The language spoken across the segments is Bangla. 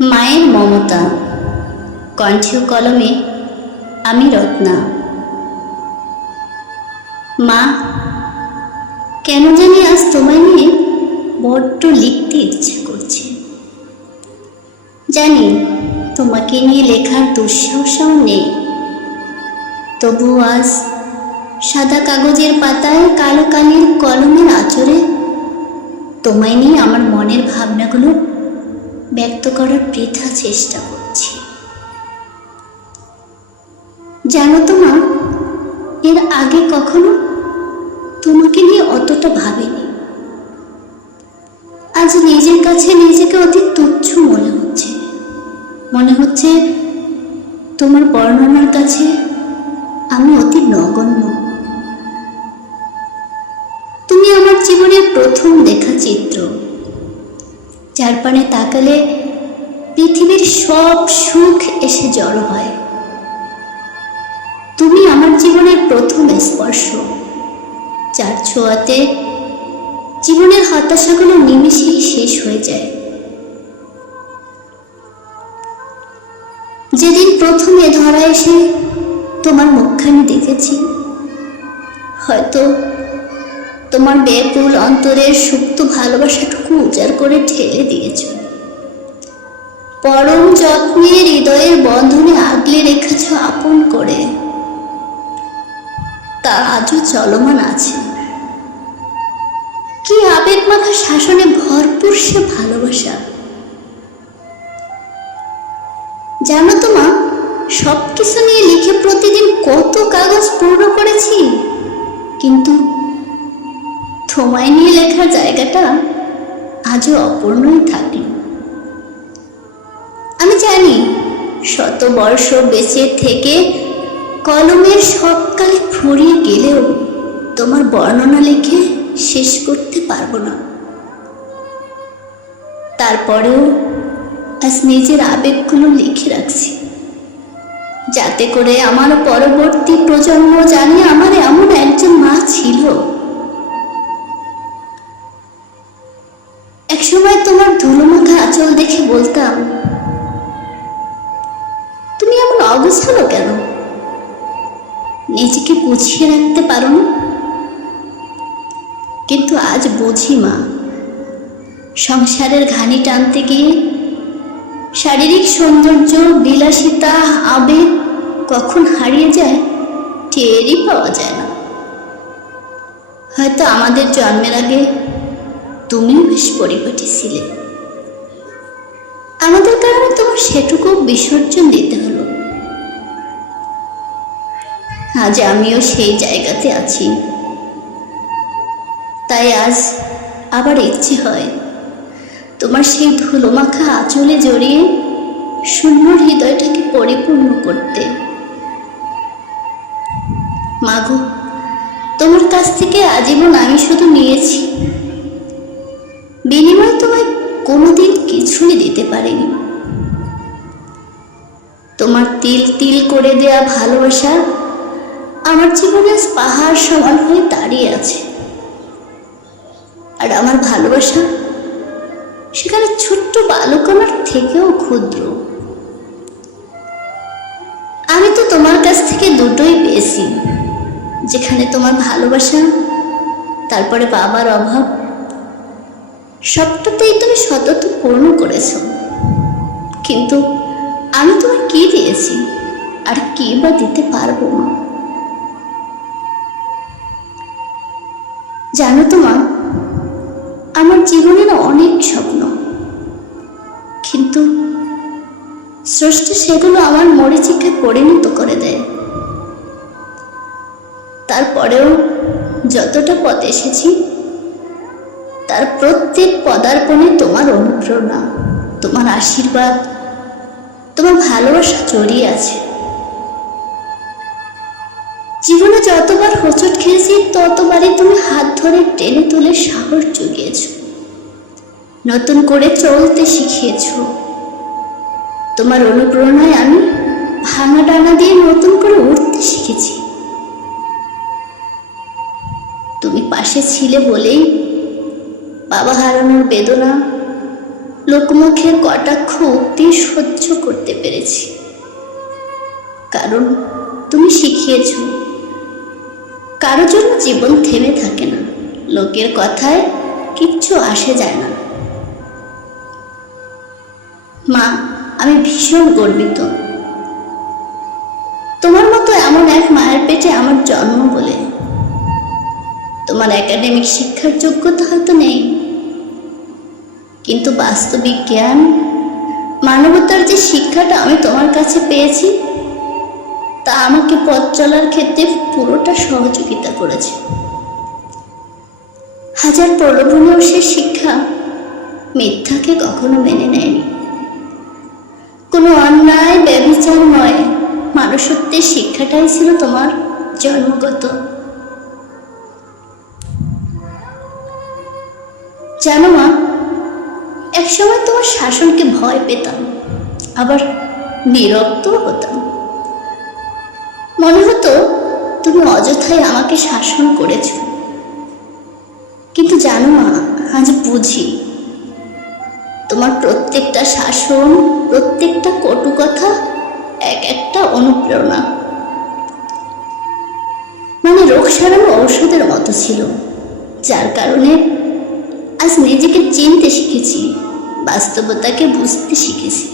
মায়ের মমতা, কণ্ঠে ও কলমে আমি রত্না। মা, কেন জানি আজ তোমায় নিয়ে বড্ড লিখতে ইচ্ছে করছে। জানি তোমাকে নিয়ে লেখার দুঃসাহসও নেই, তবুও আজ সাদা কাগজের পাতায় কালো কালির কলমের আঁচড়ে তোমায় নিয়ে আমার মনের ভাবনাগুলো ব্যক্ত করার বৃথা চেষ্টা করছি। জানো তো মা, এর আগে কখনো তোমাকে নিয়ে অতটা ভাবিনি। আজ নিজের কাছে নিজেকে অতি তুচ্ছ মনে হচ্ছে তোমার বর্ণনার কাছে আমি অতি নগণ্য। তুমি আমার জীবনের প্রথম দেখা চিত্র, যার পানে তাকালে পৃথিবীর সব সুখ এসে জড়ো হয়। তুমি আমার জীবনের প্রথম স্পর্শ, যার ছোঁয়াতে জীবনের হতাশাগুলো নিমেষেই শেষ হয়ে যায়। যেদিন প্রথমে ধরা এসে তোমার মুখখানি দেখেছি, হয়তো তোমার বেপুল অন্তরের সুপ্ত ভালোবাসাটুকু উজাড় করে ঠেলে দিয়েছ, পরম যত্নে হৃদয়ের বন্ধনে আগলে রেখেছ আপন করে। তা আজও চলমান আছে। কি আবেগ মাখা শাসনে ভরপুর সে ভালোবাসা। জানো তো মা, সবকিছু নিয়ে লিখে প্রতিদিন কত কাগজ পূর্ণ করেছি, কিন্তু তোমায় নিয়ে লেখার জায়গাটা আজও অপূর্ণই থাকলো। আমি জানি শত বর্ষ বেঁচে থেকে কলমের সবকালে ফুরিয়ে গেলেও তোমার বর্ণনা লিখে শেষ করতে পারবো না। তারপরেও আজ নিজের আবেগগুলো লিখে রাখছি, যাতে করে আমার পরবর্তী প্রজন্ম জানে আমার এমন একজন মা ছিল। একসময় তোমার ধুলোমাখা আঁচল দেখে বলতাম, তুমি এমন অগোছালো কেন? নিজেকে গুছিয়ে রাখতে পারো না? কিন্তু আজ বুঝি মা, সংসারের ঘানি টানতে গিয়ে শারীরিক সৌন্দর্য, বিলাসিতা, আবেগ কখন হারিয়ে যায় টেরই পাওয়া যায় না। হয়তো আমাদের জন্মের আগে তুমিও বেশ পরিপাটি ছিলে, আমাদের কারণে তোমার সেটুকু বিসর্জন দিতে হলো। আজ আমিও সেই জায়গাতে আছি, তাই আজ আবার ইচ্ছে হয় তোমার সেই ধুলোমাখা আঁচলে জড়িয়ে শূন্য হৃদয়টাকে পরিপূর্ণ করতে। মাগো, তোমার কাছ থেকে আজীবন আমি শুধু নিয়েছি, বিনিময়ে তোমায় কোনোদিন কিছুই দিতে পারিনি। তোমার তিল তিল করে দেয়া ভালোবাসা আমার জীবনে পাহাড় সমান হয়ে দাঁড়িয়ে আছে, আর আমার ভালোবাসা সেখানে ছোট্ট বালুকণার থেকেও ক্ষুদ্র। আমি তো তোমার কাছ থেকে দুটোই পেয়েছি, যেখানে তোমার ভালোবাসা, তারপরে বাবার অভাব, সবটাতেই তুমি সতত পূর্ণ করেছ। কিন্তু আমি তোমায় কি দিয়েছি, আর কি বা দিতে পারবো মা? জানো তো মা, আমার জীবনের অনেক স্বপ্ন, কিন্তু স্রষ্টা সেগুলো আমার মরীচিকায় পরিণত করে দেয়। তারপরেও যতটা পথ এসেছি, তার প্রত্যেক পদার্পণে তোমার অনুপ্রেরণা, তোমার আশীর্বাদ, তোমার ভালোবাসা জড়িয়ে আছে। জীবনে যতবার হোঁচট খেয়েছি, ততবারই তুমি হাত ধরে টেনে তুলে সাহস জুগিয়েছ, নতুন করে চলতে শিখিয়েছ। তোমার অনুপ্রেরণায় আমি ভাঙা ডানা দিয়ে নতুন করে উঠতে শিখেছি। তুমি পাশে ছিলে বলেই বাবা হারানোর বেদনা, লোকমুখের কটাক্ষ উক্তি সহ্য করতে পেরেছি, কারণ তুমি শিখিয়েছ কারো জন্য জীবন থেমে থাকে না, লোকের কথায় কিচ্ছু আসে যায় না। মা, আমি ভীষণ গর্বিত তোমার মতো এমন এক মায়ের পেটে আমার জন্ম বলে। তোমার একাডেমিক শিক্ষার যোগ্যতা হয়তো নেই, কিন্তু বাস্তবিক জ্ঞান, মানবতার যে শিক্ষাটা আমি তোমার কাছে পেয়েছি তা আমাকে পথ চলার ক্ষেত্রে পুরোটা সহযোগিতা করেছে। হাজার প্রলোভনেও সে শিক্ষা মিথ্যাকে কখনো মেনে নেয়নি। কোনো অন্যায় ব্যভিচার নয়, মানুষত্বের শিক্ষাটাই ছিল তোমার জন্মগত। জানো মা, একসময় তোমার শাসনকে ভয় পেতাম, আবার বিরক্ত হতাম। মনে হতো তুমি অযথাই আমাকে শাসন করেছ। কিন্তু জানো মা, আজ বুঝি তোমার প্রত্যেকটা শাসন, প্রত্যেকটা কটু কথা এক একটা অনুপ্রেরণা, মানে রোগ সারানো ঔষধের মতো ছিল, যার কারণে আজ নিজেকে চিনতে শিখেছি, বাস্তবতাকে বুঝতে শিখেছি।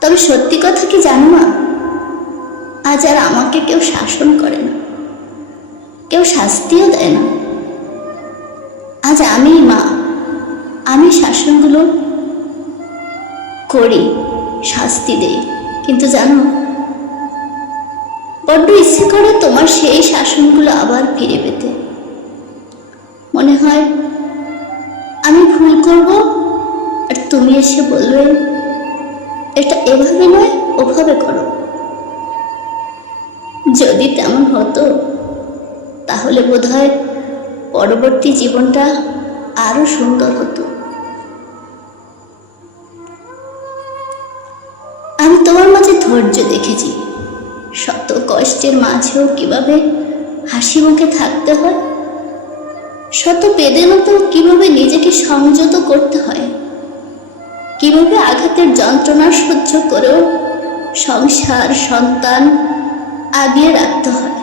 তবে সত্যি কথা কি জানো মা, আজ আর আমাকে কেউ শাসন করে না, কেউ শাস্তিও দেয় না। আজ আমি মা, আমি শাসনগুলো করি, শাস্তি দেই, কিন্তু জানো বড্ড ইচ্ছে করে তোমার সেই শাসনগুলো আবার ফিরে পেতে। মনে হয় আমি ভুল করব আর তুমি এসে বলবে এটা এভাবে নয় ওভাবে করো। যদি তেমন হতো তাহলে বোধহয় পরবর্তী জীবনটা আরো সুন্দর হতো। আমি তোমার মাঝে ধৈর্য দেখেছি, শত কষ্টের মাঝেও কিভাবে হাসি মুখে থাকতে হয়, শত বেদনাতেও কিভাবে নিজেকে সংযত করতে হয়, কিভাবে আঘাতের যন্ত্রণা সহ্য করেও সংসার, সন্তান আগিয়ে রাখতে হয়,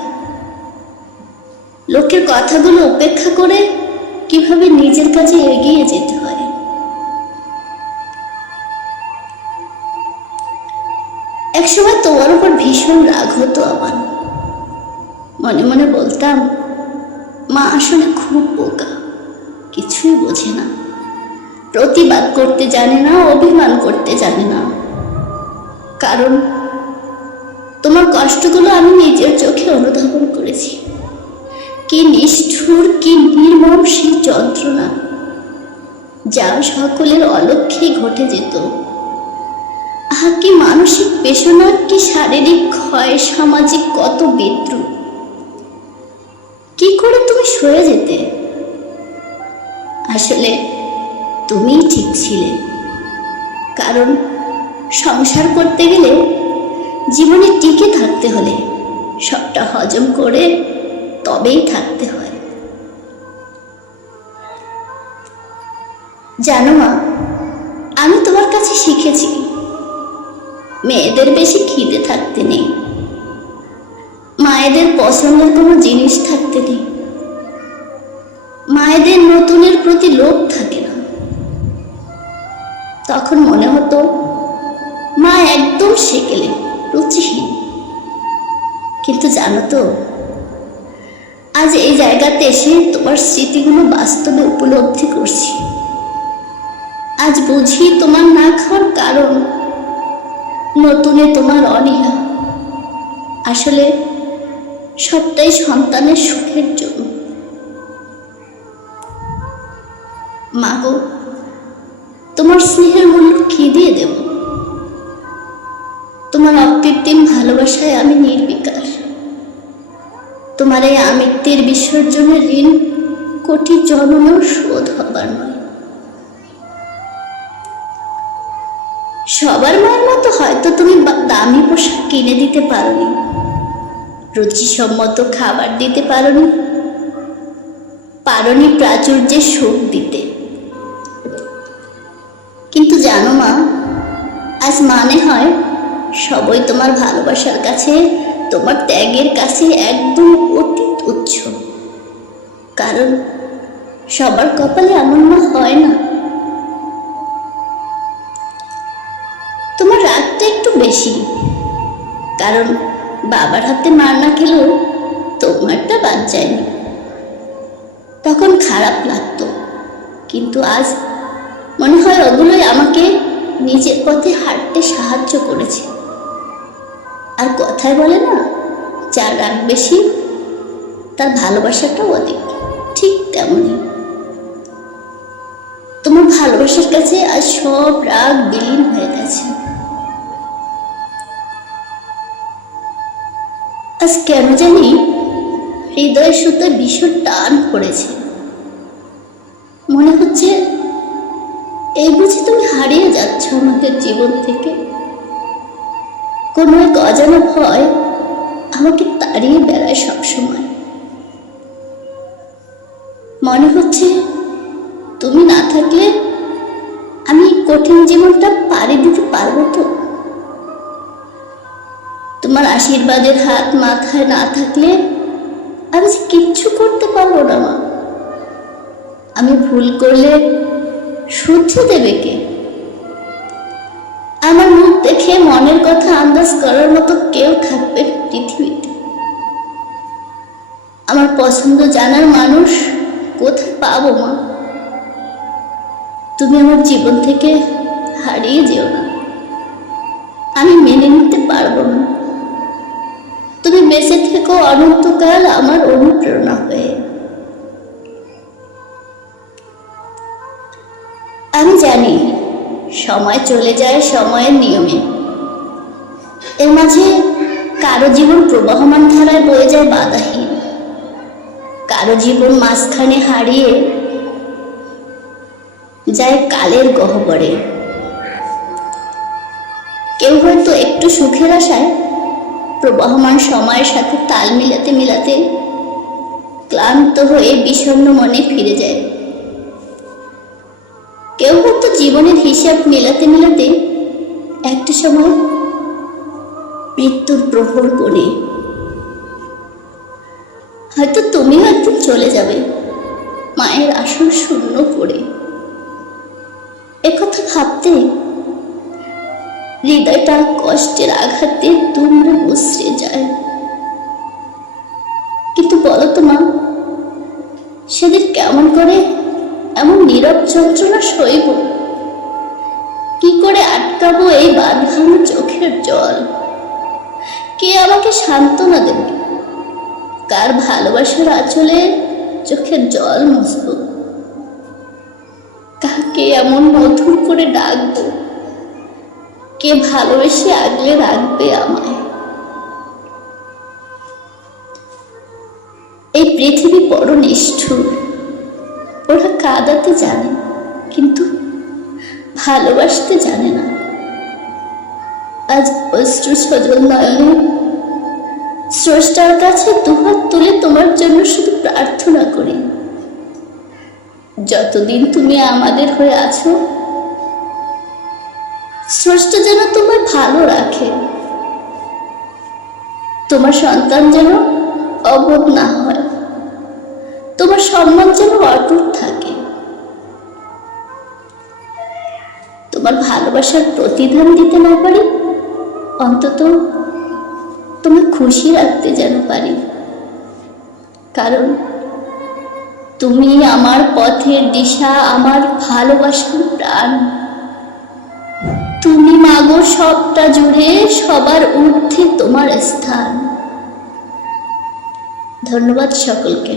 লোকের কথাগুলো উপেক্ষা করে কিভাবে নিজের কাজে এগিয়ে যেতে হয়। একসময় তোমার উপর ভীষণ রাগ হতো আমার, মনে মনে বলতাম মা আসলে খুব বোকা, কিছুই বোঝে না, প্রতিবাদ করতে জানে না, অভিমান করতে জানে না। কারণ তোমার কষ্টগুলো আমি নিজের চোখে অনুধাবন করেছি। কি নিষ্ঠুর, কি নির্মম সেই যন্ত্রণা, যা সকলের অলক্ষ্যে ঘটে যেত। আহা, কি মানসিক পেশনা, কি শারীরিক ক্ষয়, সামাজিক কত বিদ্রুপ। কি করে তুমি সয়ে যেতে? আসলে তুমিই ঠিক ছিলে, কারণ সংসার করতে গেলে, জীবনে টিকে থাকতে হলে সবটা হজম করে তবেই থাকতে হয়। জানো মা, আমি তোমার কাছে শিখেছি মেয়েদের বেশি খিদে থাকতে নেই, মায়েদের পছন্দের কোনো জিনিস থাকতে নেই, মায়েদের নতুনের প্রতি লোভ থাকে না। তখন মনে হতো মা একদম সেকেলে, রুচিহীন। কিন্তু জানো তো, আজ এই জায়গাতে এসে তোমার স্মৃতিগুলো বাস্তবে উপলব্ধি করছি। আজ বুঝি তোমার না খাওয়ার কারণ নতুনে তোমার অনীহা, আসলে সবটাই সন্তানের সুখের জন্য। মা গো, তোমার স্নেহের মূল্য কি দিয়ে দেব? তোমার অকৃত্রিম ভালোবাসায় আমি নির্বিকার। তোমার এই আমিত্বের বিসর্জনের ঋণ কোটি জন্মেও শোধ হবার নয়। সবার মায়ের মতো হয়তো তুমি দামি পোশাক কিনে দিতে পারোনি, রুচিসম্মত খাবার দিতে পারোনি, প্রাচুর্যের সুখ দিতে, কিন্তু জানো মা, আজ মনে হয় সবই তোমার ভালোবাসার কাছে, তোমার ত্যাগের কাছে একদম অতি তুচ্ছ। কারণ সবার কপালে এমন মা হয় না। তোমার রাগটা একটু বেশি, কারণ বাবার হাতে মার না খেলেও তোমারটা বাদ যায়নি। তখন খারাপ লাগতো, কিন্তু আজ মনে হয় ওগুলোই আমাকে নিজের পথে হাঁটতে সাহায্য করেছে। আর কথায় বলে না, যার রাগ বেশি তার ভালোবাসাটাও অধিক, ঠিক তেমনই তোমার ভালোবাসার কাছে আজ সব রাগ বিলীন হয়ে গেছে। আজ কেন জানি হৃদয় সুতো ভীষণ টান পড়েছে। মনে হচ্ছে এই বুঝি তুমি হারিয়ে যাচ্ছ আমাদের জীবন থেকে। কোনো এক অজানা ভয় আমাকে তাড়িয়ে বেড়ায় সবসময়। মনে হচ্ছে তুমি না থাকলে আমি কঠিন জীবনটা পাড়ি দিতে পারবো তো। তোমার আশীর্বাদের হাত মাথায় না থাকলে আমি যে কিচ্ছু করতে পারবো না মা। আমি ভুল করলে শুধরে দেবে কে? আমার মুখ দেখে মনের কথা আন্দাজ করার মতো কেউ থাকবে পৃথিবীতে? আমার পছন্দ জানার মানুষ কোথায় পাবো মা? তুমি আমার জীবন থেকে হারিয়ে যেও না, আমি মেনে নিতে পারবো না। তুমি বেঁচে থেকো অনন্তকাল আমার অনুপ্রেরণা হয়ে। আমি জানি সময় চলে যায় সময়ের নিয়মে। এর মাঝে কারো জীবন প্রবাহমান ধারায় বয়ে যায় বাধাহীন, কারো জীবন মাঝখানে হারিয়ে যায় কালের গহ্বরে। কেউ হয়তো একটু সুখের আশায় প্রবাহমান সময়ের সাথে তাল মিলাতে মিলাতে ক্লান্ত হয়ে বিষণ্ণ মনে ফিরে যায়। কেউ হয়তো জীবনের হিসাব মেলাতে মেলাতে একটা সময় মৃত্যুর প্রহর কোণে। হয়তো তুমি একদিন চলে যাবে মায়ের আসন শূন্য করে। একথা ভাবতে হৃদয়টা কষ্টের আঘাতে দুমড়ে মুচড়ে যায়। কিন্তু বলো তো মা, সেদিন কেমন করে এমন নীরব যন্ত্রণা সইব? কি করে আটকাবো এই বাঁধভাঙা চোখের জল? কে আমাকে সান্ত্বনা দেবে? কার ভালোবাসার আঁচলে চোখের জল মুছবো? কাকে এমন মধুর করে ডাকবো? কে ভালোবেসে আগলে রাখবে আমায়? এই পৃথিবী বড় নিষ্ঠুর। ওরা কাঁদাতে জানে কিন্তু ভালোবাসতে জানে না। আজ অশ্রু সজল নয়নে স্রষ্টার কাছে দুহাত তুলে তোমার জন্য শুধু প্রার্থনা করি, যতদিন তুমি আমাদের হয়ে আছো স্রষ্টা যেন তোমায় ভালো রাখে। তোমার সন্তান যেন অবোধ না হয়, তোমার সম্মান যেন অটুট থাকে। তোমার ভালোবাসার প্রতিদান দিতে না পারি, অন্তত তোমায় খুশি রাখতে যেন পারি। কারণ তুমি আমার পথের দিশা, আমার ভালোবাসার প্রাণ। তুমি মাগো সবটা জুড়ে, সবার ঊর্ধ্বে তোমার স্থান। ধন্যবাদ সকলকে।